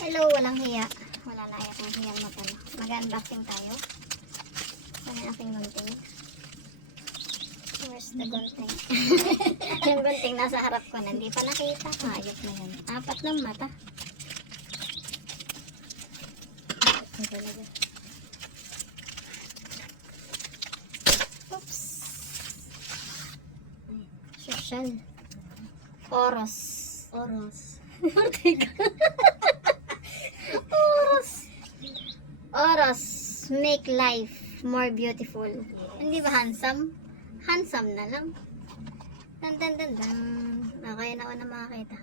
Hello, walang hiya. Wala na ayakong hiyang matalo. Mag-unboxing tayo. Saan yung aking gunting? Where's the gunting? yung gunting nasa harap ko na. Hindi pa nakita. Hayop na yan. Apat ng mata. Oops. Ay, Social. Oros. Oros. Oras. Oras. Make life more beautiful. Hindi ba handsome? Handsome na lang. Dan dan dan dan. Okay na ako na makakita.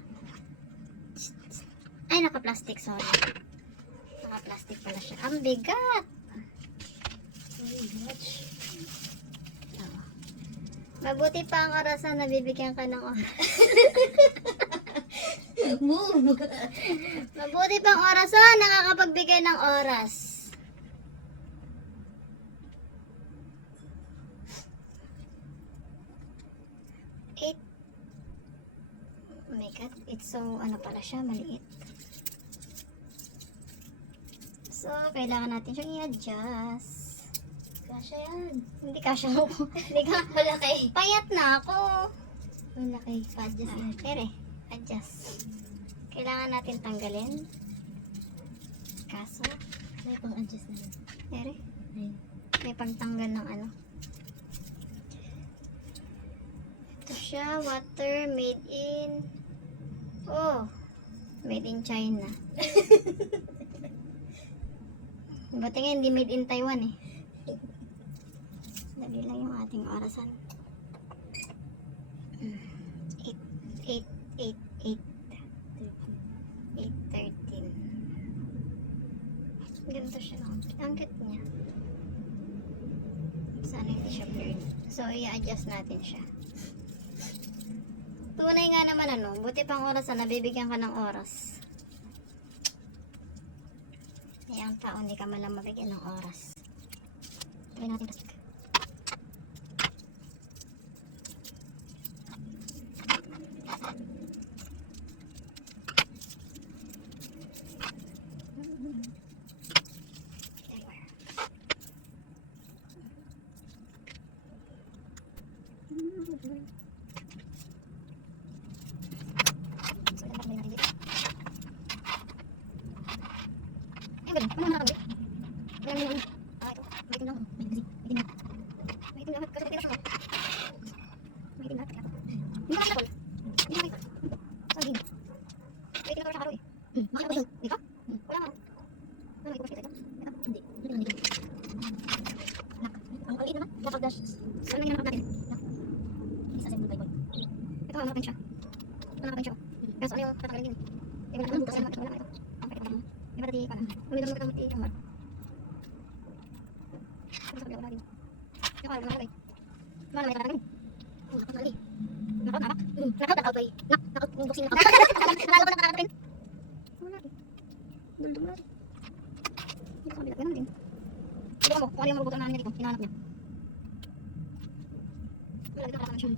Ay, naka-plastic. Sorry. Naka-plastic pala siya. Ang bigat. Oh. Mabuti pa ang orasan na bibigyan ka ng oras. Move! Mabuti pang orasan nakakapagbigay ng oras. Eight. Oh my God, it's so, ano pala siya, maliit. So, kailangan natin siyang i-adjust. Kasha yan. Hindi ka siya Hindi ka. Malaki. Payat na ako. Malaki. Pa-adjust Ah, yan. Pere, adjust. Kailangan natin tanggalin. Kaso, May pang-adjust na yan. pere, Ayun. may pagtanggal ng ano. Ito siya, water made in... Oh, made in China. Buti nga hindi made in Taiwan eh. Dali lang yung ating orasan. 8, 8, 8, 8, 8, 13. Ganito siya. no? Ang cute niya. Sana hindi siya blurred. So, i-adjust natin siya. Tunay nga naman ano, buti pang oras na nabibigyan ka ng oras. Ay, ang tao hindi ka malang mabigyan ng oras. Try natin plastic. Hindi. Hindi lang dito. Ang aliit naman. Dapat dash. Saan na natin? Isa sa boy boy. Ito, hanapin siya. Hanapin siya. Pero ano yung tatagalin din? Di ba na bukas na ito? Wala na ito. Okay, ito. Di ba tadi pa na? Umidol mo ka ng yung mar. Ano sabi ko lagi? Yung araw na lagi. Mana may tatagalin? Oh, nakot na ali. Nakot, nakot. Hmm. Nakot, Nakot boy. Nak, nakot yung boxing nakot. Akala ko nakakatakin. Wala rin. Duldum na rin. Hindi ko kabila. Ganun din. Tignan mo kung ano yung mabubuto namin niya dito. Hinahanap niya. Wala dito nakakatakin